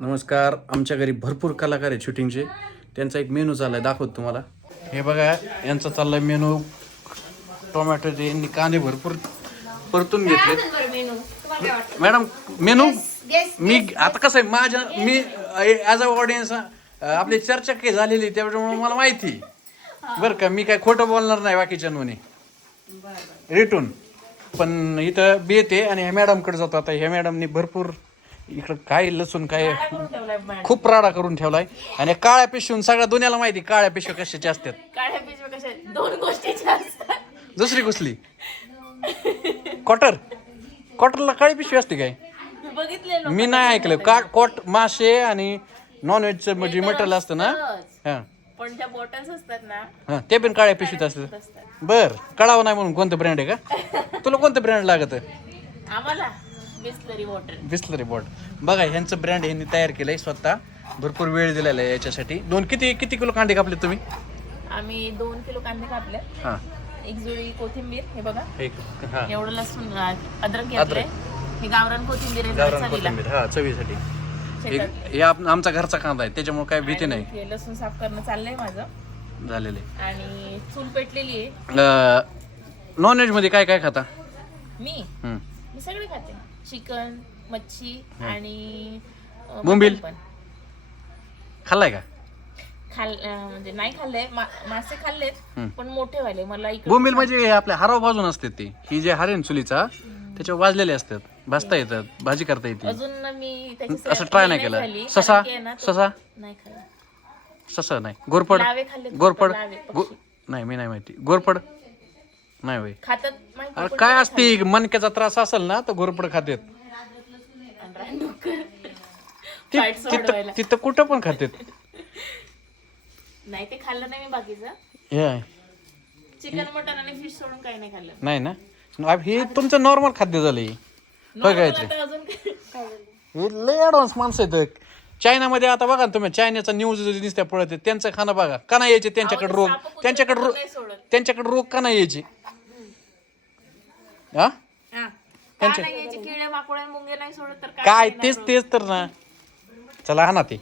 नमस्कार. आमच्या घरी भरपूर कलाकार आहे शूटिंगचे. त्यांचा एक मेनू चाललाय दाखवतो तुम्हाला. हे बघा यांचा चाललाय मेनू. टोमॅटोचे यांनी कांदे भरपूर परतून घेतले मॅडम मेनू? मी आता कसं आहे माझ्या मी ॲज अ ऑडियन्स आपली चर्चा काही झालेली आहे, त्याच्यामुळे मला माहिती बरं का मी काय खोटं बोलणार नाही बाकीच्या नोनी. रिटून. पण इथं बेत आहे आणि ह्या मॅडमकडे जातो. आता ह्या मॅडमनी भरपूर इकडं काय लसूण काय खूप राडा करून ठेवलाय. आणि काळ्या पिशवून सगळ्या दुनियाला माहिती काळ्या पिशव्या कशाच्या असतात. काळ्या पिशव्या कशा? दोन गोष्टीच्या असतात. दुसरी कुसली? कॉटर. कॉटरला काळी पिशवी असते काय? मी नाही ऐकलं. का कॉट मासे आणि नॉनव्हेजचं म्हणजे मटेरियल असतं ना? हां. पण ज्या बॉटल्स असतात ना हां ते पण काळ्या पिशवीत असतं असतात. बर कळावं नाही म्हणून कोणतं ब्रँड आहे का? तुला कोणतं ब्रँड लागत? आम्हाला? बिस्लरी वॉटर बिस्लरी बॉट बघा ह्यांचं ब्रँड ह्यांनी तयार केलंय स्वतः. भरपूर वेळ दिलेला आहे याच्यासाठी. दोन किती किती किलो कांदे कापले तुम्ही? आम्ही दोन किलो कांदे कापले. हां. एक जुळी कोथिंबीर हे बघा. एक हां. एवढं लसूण अद्रक घेतलंय. हे गावरान कोथिंबीर आहे गावरान चवीला. कोथिंबीर हा चवीसाठी. शेतात. एक- हे आप- आमचा घरचा कांदा आहे त्याच्यामुळे काय भीती नाही. हे लसूण साफ करणं चाललंय माझं. झालेले आणि चूल पेटलेली आहे. नॉनव्हेजमध्ये काय काय खाता? मी? हम्म. मी सगळे खाते. चिकन मच्छी आणि अं, बोंबील? मटण पण. खाल्लाय का? खाल अं, म्हणजे नाही खाल्लंय. मा- मासे खाल्लेत हम्म. पण मोठे व्हायले. मला इकडे बोंबील म्हणजे हे आपल्या हराव भाजून असते ती. ही जे हरेन चुलीचा त्याच्यावर वाजलेले असतात. भाजता येतात भाजी करता येते. अजून ना मी त्याची असं ट्राय नाही खाल्ली, केलं. कारण ससा? की आहे ना, तो- ससा? नाही खाल्ला. ससा नाही. गोरपड लावे खाल्ले गोरपड लावे, गो पक्षी. नाही मी नाही माहिती. गोरपड नाही होय खातात माहिती अरे पण काय असते मनक्याचा त्रास असेल ना तर गोरपड खातात. ती-. तिथं तिथं कुठं पण खातात नाही ते खाल्लं नाही मी बाकीचं हे आहे. चिकन मटन आणि फिश सोडून काही नाही खाल्लं नाही ना अब हे तुमचं नॉर्मल खाद्य झालं हे. बघायचं आता अजून काय? हे लय ॲडव्हान्स माणसं आहेत चायनामध्ये आता बघा ना तुम्ही चायनाचा न्यूज दिसत्या पळत त्यांचं खाणं बघा. का नाही यायचे? त्यांच्याकडे रोग त्यांच्याकडे रोग. त्यांच्याकडे रोग का नाही यायचे? हा. तर काय तेच? तेच तर ना. चला हा ना ते.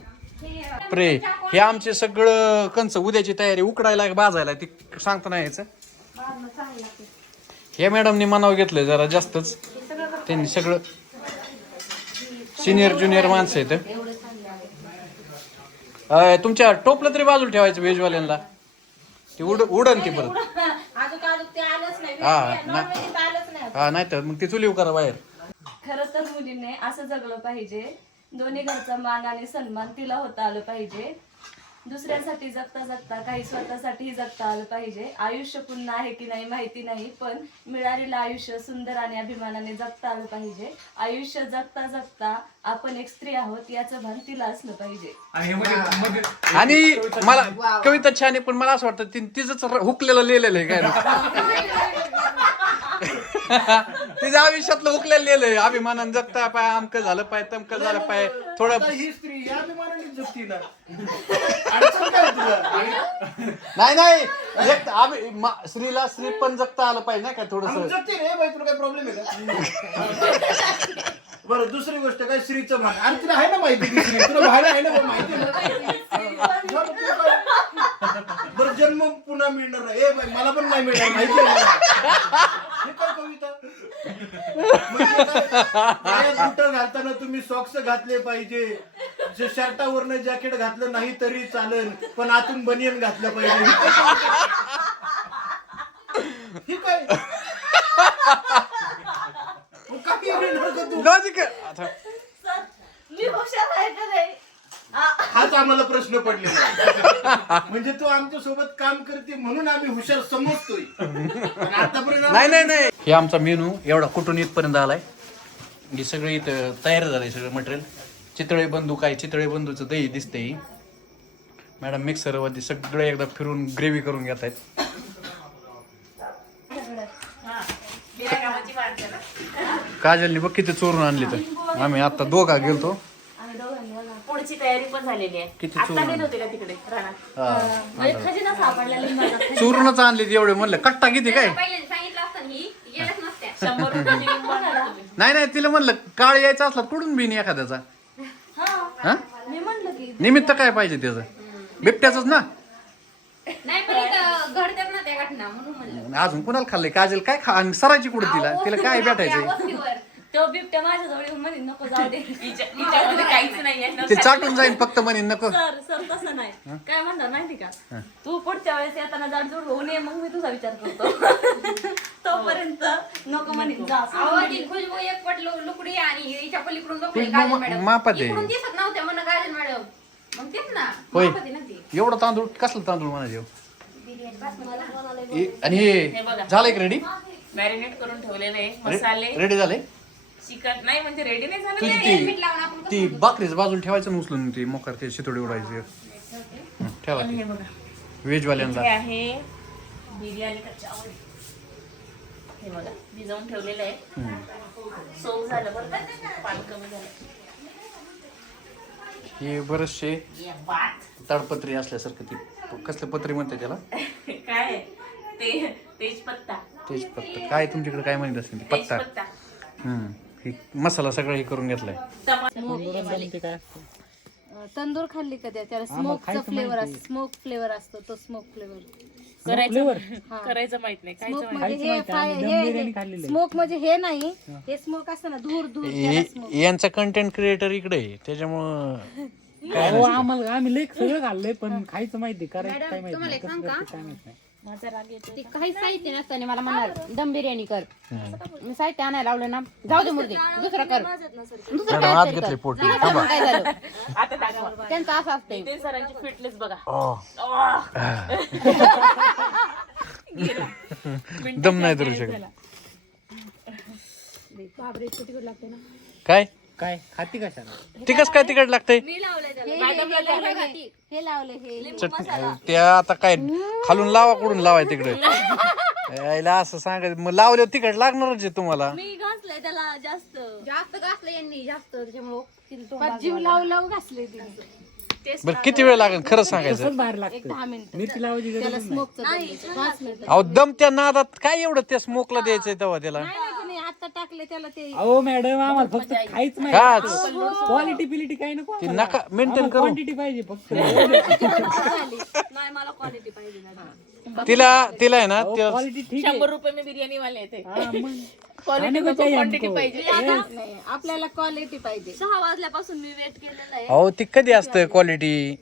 प्रे हे आमचे सगळं कंच उद्याची तयारी उकडायला बाजायला ती सांगता नाही यायचं. हे मॅडमनी मनाव घेतलंय जरा जास्तच. त्यांनी सगळं सिनियर ज्युनियर माणसं आहेत. अय, तुमच्या टोपलं तरी बाजूला ठेवायचं व्हेजवाल्यांना ते उड उडन ती परत. अजून अजून ते आलंच नाही. हा, नॉनव्हेज इथं आलंच नाही हा नाही तर मग ती चुलीव करा बाहेर. खरं तर मुलीने असं जगलं पाहिजे. दोन्ही घरचा मान आणि सन्मान तिला होता आलं पाहिजे. दुसऱ्यांसाठी जगता जगता काही स्वतःसाठी जगता आलं पाहिजे. आयुष्य पुन्हा आहे की नाही माहिती नाही पण मिळालेलं आयुष्य सुंदर आणि अभिमानाने जगता आलं पाहिजे. आयुष्य जगता जगता आपण एक स्त्री आहोत याचं भान तिला असलं पाहिजे. आणि मला कविता छान आहे पण मला असं वाटतं तिचंच हुकलेलं लिहिलेलं आहे काय? तिचं आयुष्यातलं हुकलेलं लिहिलंय अभिमानानं जगता पाय अमकं झालं पाय तमकं झालं पाय थोडं ही स्त्री या अभिमानाने जगती ना. अडचण काय तुला? नाही नाही एक मा- स्त्रीला स्त्री पण जगता आलं पाहिजे ना का आणि थोडस जगते रे बाई तुला काय प्रॉब्लेम आहे का? बरं दुसरी गोष्ट काय? स्त्रीचं भान आणि तुला आहे ना माहिती ती तुला आहे ना माहिती आहे ना? बरं, तुला काय- बरं जन्म पुन्हा मिळणार नाही. ए बाई मला पण नाही मिळणार माहिती आहे मला. हे काय कविता? घालताना तुम्ही सॉक्स घातले पाहिजे? जे शर्टावरनं जॅकेट घातलं नाही तरी चालेल पण आतून बनियन घातलं पाहिजे. हे काय हाच आम्हाला प्रश्न पडलेला आहे. म्हणजे तू आमच्यासोबत काम करते म्हणून आम्ही हुशार समजतोय. पण आतापर्यंत नाही नाही नाही. हे आमचा मेनू एवढा कुठून इथपर्यंत आलाय? हे सगळं इथं तयार झालंय सगळं मटेरियल चितळे बंधू काय? चितळे बंधूचं दही दिसतंय. मॅडम मिक्सरवरती सगळं एकदा फिरून ग्रेव्ही करून घेत आहेत हा. काजलनी बघ किती चोरून आणली तर. आम्ही आता दोघा गेलतो. पुढची तयारी पण झालेली आहे. हा. म्हणजे चोरूनच आणली एवढे. म्हणलं कट्टा किती काय? शंभर रुपयाची लिंबू आणा तुम्ही. नाही नाही तिला म्हणलं काळ यायचा असला कुठून बिन एखाद्याचा? हा. निमित्त काय पाहिजे त्याचं? बिबट्याचंच ना? नाही पण इथं घडतात ना त्या घटना म्हणून म्हणलं. अजून कुणाला खाल्लंय? काजल काय खा आणि सरायची कुठं तिला? तिला काय भेटायचंय? वस्तीवर. तो बिबट्या माझ्या जवळ येऊन म्हणे नको जाऊ दे. हिच्या- हिच्यामध्ये काहीच नाहीये ते चाटून जाईन फक्त म्हणे नको. सर सर तसं नाही. काय म्हणणार माहिती का? तू पुढच्या वेळेस येताना जाडजूड होऊ नये मग मी तुझा विचार करतो. तोपर्यंत नको म्हणे जा अहो, ती खुशबू एक पट लु- लुकडी आणि हिच्या पलीकडून लुकडी खुशबू मा- मॅडम. मापात आहे. इकडून दिसत नव्हत्या म्हणून गाजल मॅडम. मग तेच ना होय. मापात आहे ना ती. एवढं तांदूळ कसलं तांदूळ म्हणायचे बिर्याणी बासमती. ए- आणि हे बघा. झालंय का रेडी मॅरिनेट करून ठेवलेले आहे मसाले. रेडी झाले? नाही म्हणजे रेडी नाही झालं तुझी ते. मीठ लावून आपण ती ती बाकरीच बाजून ठेवायचं ना उचलून ती मोकार ते शितोडी उडायची. हं, ठेवा हे व्हेजवाल्यांना हे आहे बिर्याणी चावल हे बघा भिजवून ठेवलेलं आहे. सो झालं बरं का? पाणी कमी झालं. हे बरेचसे या बात ताडपत्री असल्यासारखं ती कसलं पत्री म्हणते त्याला? काय आहे? ते तेजपत्ता. तेजपत्ता. काय तुमच्याकडे काय म्हणत असेल? ते? पत्ता. तेजपत्ता हम्म हे मसाला सगळा हे करून घेतलाय. तंदूर खाल्ली का त्या? त्याला स्मोकचा फ्लेवर असतो स्मोक फ्लेवर असतो तो स्मोक फ्लेवर करायचं करायचं माहीत नाही काय स्मोक म्हणजे हे हे स्मोक म्हणजे हे नाही. हे. स्मोक असतं ना दूर दूर त्याला smoke. यांचा कंटेंट क्रिएटर इकडे आहे त्याच्यामुळं आम्हाला आम्ही लेख सगळं खाल्लंय पण खायचं माहिती करायचं काय माहिती माझा राग येतो ते काही साहित्य नसताना मला म्हणणार दम बिर्याणी कर. मी साहित्य आणायला लावलं ना जाऊ दे मुर्दे दुसरं कर. दुसरं मॅडम आत घेतले पोटी थांबा काय झालं? आता टाका त्यांचं असं असतंय. ते सरांची फिटनेस बघा. दम नाही धरू शकत. काय? काय? खाती कशाला? तिकच काय तिकट लागतंय? हे लावलं हे चटणी. त्या आता काय खालून लावा कुठून लावाय तिकडे? यायला असं सांगायचं. मग लावल्यावर तिकट लागणारच आहे तुम्हाला. मी घासलंय त्याला जास्त. जास्त घासलं यांनी जास्त त्याच्यामुळं पण जीव लावू लावू घासले तिने बरं किती वेळ लागेल? खरं सांगायचं. तसंच बाहेर लागतं दहा मिनिटं. मिरची लावायची गरज नाही. स्मोकचं पाच मिनिटं अहो दम त्या नादात काय एवढं त्या स्मोकला द्यायचंय तेव्हा त्याला? आता टाकले त्याला ते. अहो मॅडम आम्हाला फक्त खायचं काच माहिती क्वालिटी पिलिटी काही नको ती नका मेंटेन करू. क्वांटिटी पाहिजे फक्त. नाही मला क्वालिटी पाहिजे तिला तिला आहे ना त्या- क्वालिटी ठीक आहे. शंभर रुपये मी बिर्याणी वाले येते हा, मग. Quality quantity. पाहिजे. नाही आपल्याला क्वालिटी पाहिजे. सहा वाजल्यापासून मी वेट केलेला आहे. अहो ती कधी असतं क्वालिटी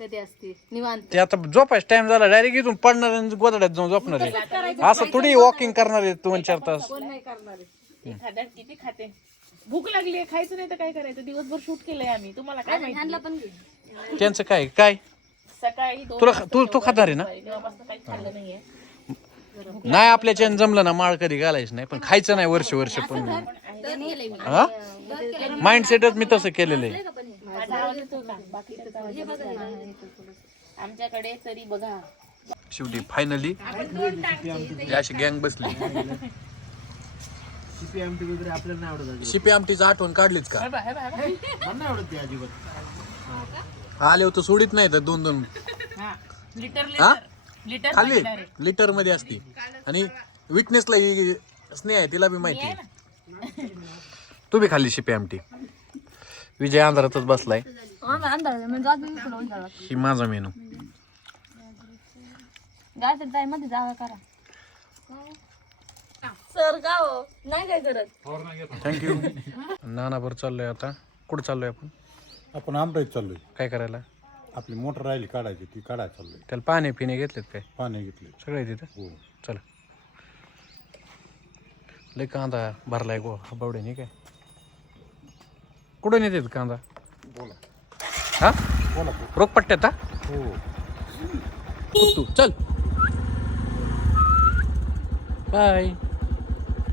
कधी असते? निवांत. ते आता झोपायचं टाइम झाला डायरेक्ट इथून पडणार आणि गोदड्यात जाऊन झोपणार आहे. असं थोडी वॉकिंग करणार आहे दोन चार तास. कोण नाही करणार आहे. एखाद्या किती खाते. भूक लागली आहे खायचं नाही तर काय करायचं? दिवसभर शूट केलंय आम्ही. तुम्हाला काय माहिती? पण. त्यांचं काय काय? सकाळी दोन तुला तू तू खाणार आहे ना? तेव्हापासून काही खाल्लं नाहीये. नाही आपल्याच्यानं जमलं ना माळ कधी घालायचं नाही पण खायचं नाही वर्ष वर्ष पण. हा? माइंडसेटच मी तसं केलेलं आहे. माझा आवाज येतो का? बाकी आमच्याकडे तरी बघा. शेवटी फायनली अशी गँग बसली. शिपी आमटी वगैरे आपल्याला नाही आवडत अजिबात. शिपी आमटीचं आठवण काढलीच का? मला नाही आवडत ते अजिबात. आले होतं सोडित नाही तर दोन दोन. लिटर हा? लिटर लिटर खाल्ली? लिटरमध्ये असती. आणि विटनेसला स्नेह आहे तिला बी माहिती आहे. तू बी खाल्ली शिपी आमटी विजय अंधारातच बसलाय. अंदाज म्हणजे अजून. ही माझा मेनू. गायत्री ताई मध्ये जागा करा. सर का हो नाही काय करत? थँक्यू नानाभर चाललोय आता. कुठं चाललोय आपण? आपण आमराईत चाललोय. काय करायला? आपली मोटर राहिली काढायची ती काढायला चाललोय. त्याला पाणी पिणे घेतलेत काय? पाणी घेतले सगळे तिथं? हो. चला. लय कांदा भरलाय गो बावड्याने काय? कुठून येते कांदा? बोला. हा? बोला रोख पट्ट्यात हा? हो. तू चल. बाय